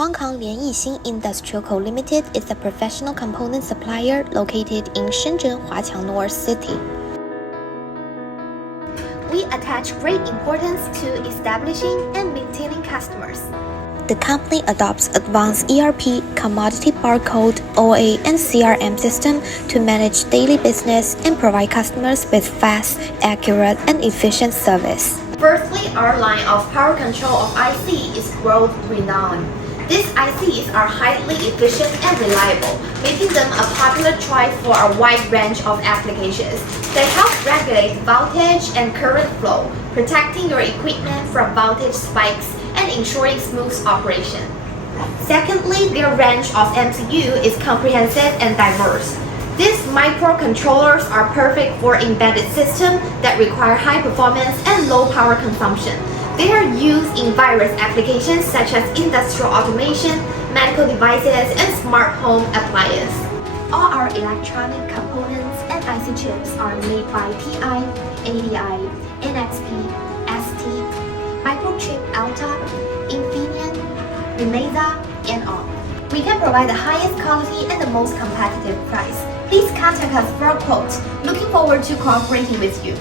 Hong Kong LIANYIXIN Industrial CO Limited is a professional component supplier located in Shenzhen, Huaqiang North City. We attach great importance to establishing and maintaining customers. The company adopts advanced ERP, commodity barcode, OA, and CRM system to manage daily business and provide customers with fast, accurate, and efficient service. Firstly, our line of power control of IC is world-renowned. These ICs are highly efficient and reliable, making them a popular choice for a wide range of applications. They help regulate voltage and current flow, protecting your equipment from voltage spikes and ensuring smooth operation. Secondly, their range of MCU is comprehensive and diverse. These microcontrollers are perfect for embedded systems that require high performance and low power consumption. They are used in various applications such as industrial automation, medical devices, and smart home appliances. All our electronic components and IC chips are made by TI, ADI, NXP, ST, Microchip Alta, Infineon, Remeza, and all. We can provide the highest quality and the most competitive price. Please contact us for a quote. Looking forward to cooperating with you.